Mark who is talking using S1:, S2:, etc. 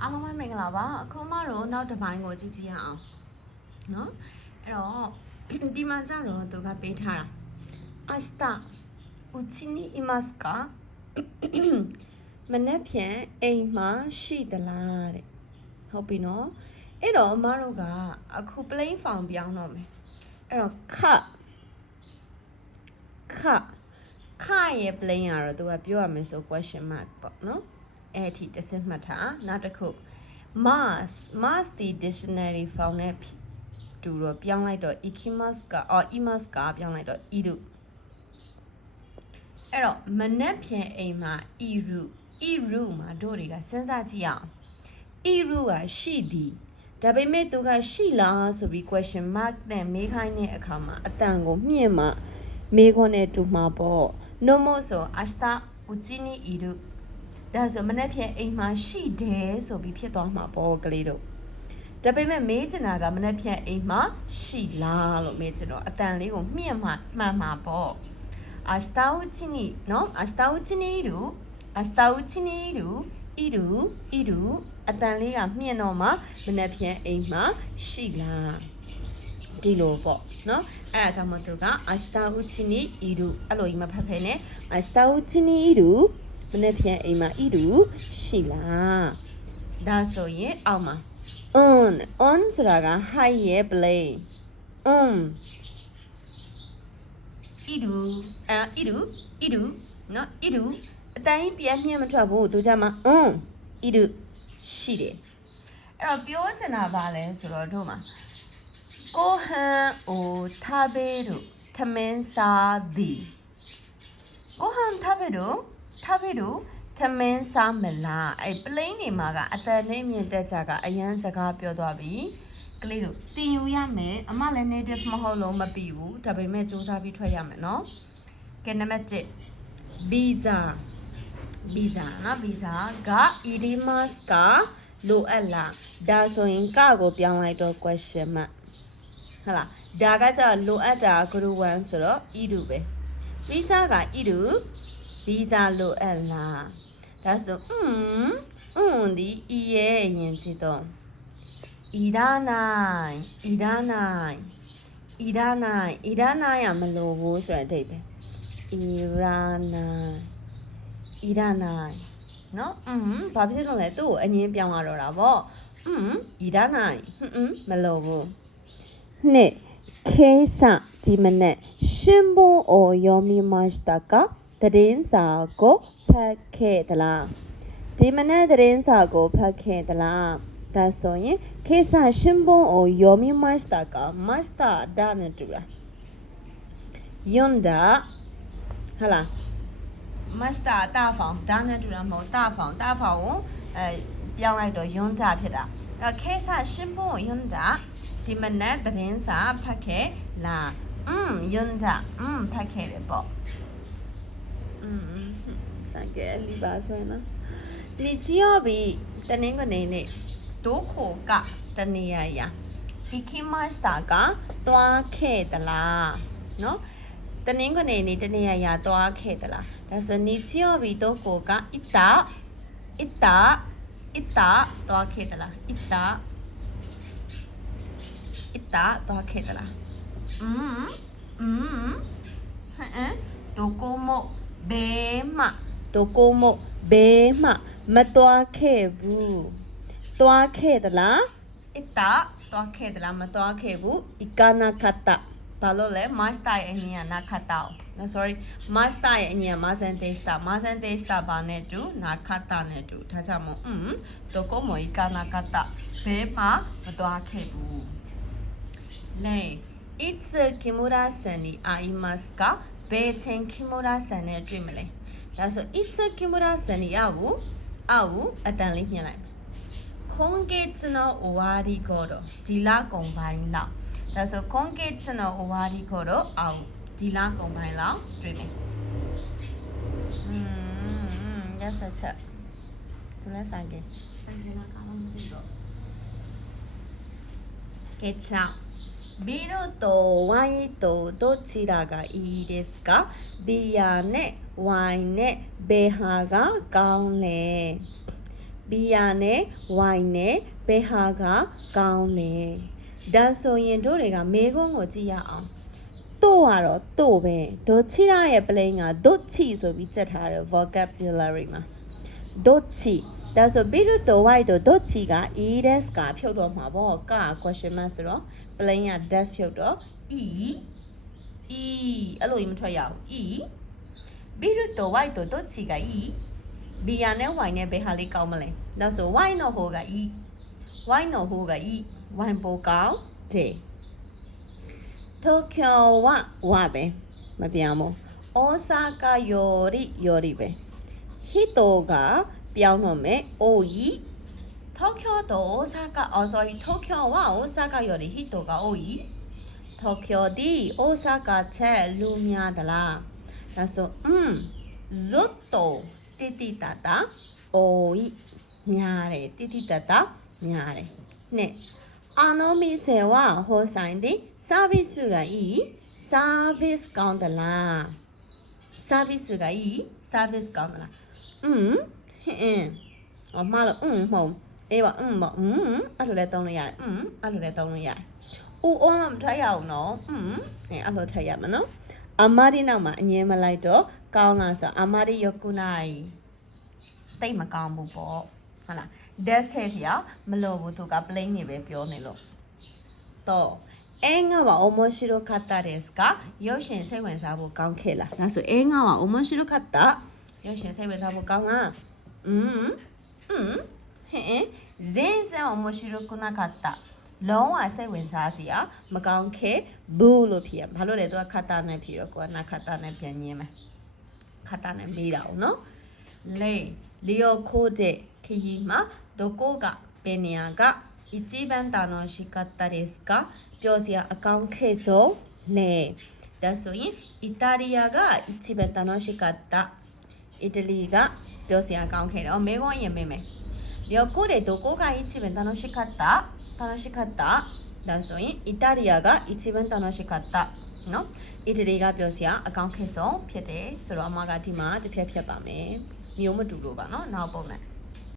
S1: အားလုံးပဲမင်္ဂလာပါအခုမှတော့နောက်တစ်ပိုင်းကိုကြည့်ကြည့်ရအောင်เนาะအဲ့တော့ဒီမှာကြတော့သူကပေးထားတာ明日うちにいますかမနေ့ဖြန်အိမ်မှာရှိသလားတဲ့ဟုတ်ပြီနော်အဲ့တော့အမတို့ကအခု plain form ပြောင်းတော့မယ်အဲ့တော့ခခခရဲ့ plain ကတော့သူကပြောရမယ်ဆို question mark ပေါ့နော် အဲ့ထိတစ်ဆင့်မှတ်ထားနောက်တစ်ခု mass mass ဒီ dictionary found နဲ့တူတော့ပြောင်းလိုက်တော့ ikimas ကအော် imas ကပြောင်းလိုက်တော့ iru အဲ့တော့မနက်ဖြန်အိမ်မှာ iru iru မှာတို့တွေကစဉ်းစားကြည့်အောင် iru ကရှိသည်ဒါပေမဲ့သူကရှိလားဆိုပြီး question mark နဲ့မေးခိုင်းတဲ့အခါမှာအတန်ကိုမြင့်မှမေးခွန်းနဲ့တူမှာပေါ့ no more so asta uchini iru ဒါဆိုမနေ့ဖြန်အိမ်မှာရှိတယ်ဆိုပြီးဖြစ်သွားမှာပေါ့ကလေးတို့ဒါပေမဲ့မေးချင်တာကမနေ့ဖြန်အိမ်မှာရှိလားလို့မေးချင်တော့အတန်လေးကိုမြင့်မှမှန်မှာပေါ့明日うちにနော်明日うちにいる明日うちにいるいるいるအတန်လေးကမြင့်တော့မှမနေ့ဖြန်အိမ်မှာရှိလားဒီလိုပေါ့နော်အဲ့ဒါကြောင့်မသူက明日うちにいるအဲ့လိုကြီးမဖတ်ဖဲနဲ့明日うちにいる မနေ့ပြန်အိမ်မှာဤတူရှိလားဒါဆိုရင်အောက်မှာ on on ဆိုတာက high ရဲ့ play on ဤတူအာဤတူဤတူနော်ဤတူအတိုင်းပြန်မြင်မထွက်ဘူးတို့ကြမှာ on ဤတူရှိတယ်အဲ့တော့ပြောချင်တာပါလဲဆိုတော့တို့မှာကိုဟန်အိုထားဘေးတို့ထမင်းစားသည်ကိုဟန်ထားဘေးတို့ ထားဘေးတို့ထမင်းစားမလားအဲ့ပလိန်နေမှာကအတန်နဲ့မြင်တက်ကြကအရန်စကားပြောသွားပြီကလေးတို့တင်ယူရမယ်အမလည်း native မဟုတ်လို့မပြီးဘူးဒါပေမဲ့စူးစမ်းပြီးထွက်ရမယ်နော်ကဲနံပါတ်1 visa visa နော် visa က idimas ကလိုအပ်လားဒါဆိုရင်ကကိုပြောင်းလိုက်တော့ question mark ဟုတ်လားဒါကကြတော့လိုအပ်တာ group 1ဆိုတော့ idu ပဲ visa က idu ဗီဇာလိုအပ်လားဒါဆိုอืมอืมဒီဤရဲ့ရင်ချီတော့ဤဒါနိုင်ဤဒါနိုင်ဤဒါနိုင်ဤဒါနိုင်ရမလို့ဘူးဆိုတဲ့အဓိပ္ပာယ်ဤရာနိုင်ဤဒါနိုင်နော်อืมဘာဖြစ်လို့လဲသူ့ကိုအငင်းပြောင်းရတော့တာဗောอืมဤဒါနိုင်อืมမလို့ဘူးနှစ်ခေစာဒီမနဲ့ရှင်ဘုံအော်ယောမီမတ်တာက တရင်စာကိုဖတ်ခဲ့သလားဒီမနဲ့တရင်စာကိုဖတ်ခဲ့သလားဒါဆိုရင်ခေးစရှင်ဘုံအော်ယောမီမတ်တာကမတ်တာဒါနဲ့တူလားယွန်ဒါဟလာ master တာဖောင်ဒါနဲ့တူတာမဟုတ်တာဖောင်တာဖောင်ကိုအဲပြောင်းလိုက်တော့ယွန်းတာဖြစ်တာအဲ့တော့ခဲဆရှင်းဖို့ယွန်းတာဒီမနက်သတင်းစာဖတ်ခဲ့လာอืมယွန်းတာอืมဖတ်ခဲ့တယ်ပေါ့อืม ဆိုင်ကလေးပါဆွဲနော်လီချီယောဘီတနင်္ဂနွေနေ့ဒိုခိုကတနေရရာဒီကင်မစတာကသွားခဲ့သလားနော်တနင်္ဂနွေနေ့တနေရရာသွားခဲ့သလားဒါဆိုနီချီယောဘီဒိုခိုကအစ်တာအစ်တာအစ်တာသွားခဲ့သလားအစ်တာအစ်တာသွားခဲ့သလားอืมอืมဟမ်ဒိုကိုမို ဘယ်မှどこもဘယ်မှမတွားခဲ့ဘူးတွားခဲ့တလား行ったတွားခဲ့တလားမတွားခဲ့ဘူး行かなかったဘာလို့လဲ master ရဲ့အညီကနာခတ်တာ။ no sorry master ရဲ့အညီက masan testa masan testa ဘာနဲ့တူနာခတ်တာနဲ့တူဒါကြောင့်မို့อืมどこも行かなかったဘယ်မှမသွားခဲ့ဘူး။လဲいつ木村さんに会いますか ဘယ်ချိန်ကင်မိုရာဆန်နဲ့တွေ့မလဲဒါဆို it's a kimura san ရဘူးအဝအတန်လေးညှင်လိုက်ခွန်ကေချနောအဝါရီကောတော့ဒီလကုံပိုင်းလောက်ဒါဆိုခွန်ကေချနောအဝါရီကောတော့အဝဒီလကုံပိုင်းလောက်တွေ့မယ်อืม yes ချက်သူလည်းဆိုင်ကေဆိုင်ကေမှာကောင်းမှုတော့ get out ビールとワインとどちらがいいですかビーヤနဲ့ワインနဲ့ဘယ်ဟာကကောင်းလဲ ဘီယာနဲ့ဝိုင်နဲ့ဘယ်ဟာကကောင်းလဲဒါဆိုရင်တို့တွေကမေခွန်းကိုကြည့်ရအောင်တို့ကတော့တို့ပဲဒိုချီရာရဲ့ plane ကဒိုချီဆိုပြီးစက်ထားတယ် vocabulary မှာဒိုချီ ဒါဆိုပြီးတော့ white တို့ဒိုချီက e des ကဖြုတ်တော့မှာပေါ့က question mark ဆိုတော့ plane က des ဖြုတ်တော့ e e အဲ့လိုကြီးမထွက်ရအောင် e ပြီးတော့ white တို့ဒိုချီက e ဘီယာနဲ့ဝိုင်နဲ့ဘယ်ဟာလေးကောင်းမလဲဒါဆိုဝိုင်တော့ဟိုက e ဝိုင်တော့ဟိုက e ဝိုင်ပိုကောင်းတယ်東京はဝပဲမပြောင်းဘူး大阪よりよりပဲဟီတိုက ပြောင်းတော့မယ်အိုယီ東京と大阪 oh sorry 東京は大阪より人が多い東京で大阪チェルミャだらだそううんずっとティティタタ多いများတယ်တိတိတတ်တာများတယ်နှစ်အာနောမီဆယ်ဝဟောဆိုင်တဲ့ service ကဤ service ကောင်းသလား service ကဤ service ကောင်းသလားอืม ဟင်းအမလို့อืมမဟုတ်အေးပါอืมပေါ့อืมအဲ့လိုလဲသုံးလို့ရတယ်อืมအဲ့လိုလဲသုံးလို့ရတယ်ဦးအောင်တော့မထွက်ရအောင်နော်อืมအဲအဲ့လိုထည့်ရမှာနော်အမဒီနောက်မှာအငြင်းမလိုက်တော့ကောင်းလားဆိုအမဒီယကုနိုင်တိတ်မကောင်းဘူးပေါ့ဟုတ်လား dash ထည့်စီအောင်မလို့ဘူးသူက plain နေပဲပြောနေလို့တော့အဲငါは面白かったですかရုပ်ရှင်စိတ်ဝင်စားဖို့ကောင်းခဲ့လားဒါဆိုအဲငါは面白かったရုပ်ရှင်စိတ်ဝင်စားဖို့ကောင်းလား うんうんへえ全然面白くなかったလုံးဝစိတ်ဝင်စားစရာမကောင်းခဲ့ဘူးလို့ဖြစ်ရဘာလို့လဲသူကခတ်တာနဲ့ဖြစ်ရောကိုကနာခတ်တာနဲ့ပြန်ညင်းမယ်ခတ်တာနဲ့မေးတာအောင်နော်လေလျော်ခိုးတဲ့ခရီးမှာဒိုကိုကဘယ်နေရာက一番楽しかったですかပြောစရာအကောင်းခဲ့ဆုံးလေဒါဆိုရင်イタリアが一番楽しかった အီတလီကပြောစရာကောင်းခဲ့တယ်။အော်မေကွန်ရင်မေးမယ်။旅行でどこが一番楽しかった楽しかっただဆိုရင်イタリアが一番楽しかったနော်အီတလီကပြောစရာအကောင်းခဲ့ဆုံးဖြစ်တယ်ဆိုတော့အမကဒီမှာတစ်ဖြတ်ဖြတ်ပါမယ်မျိုးမတူလို့ပါနော်နောက်ပုံနဲ့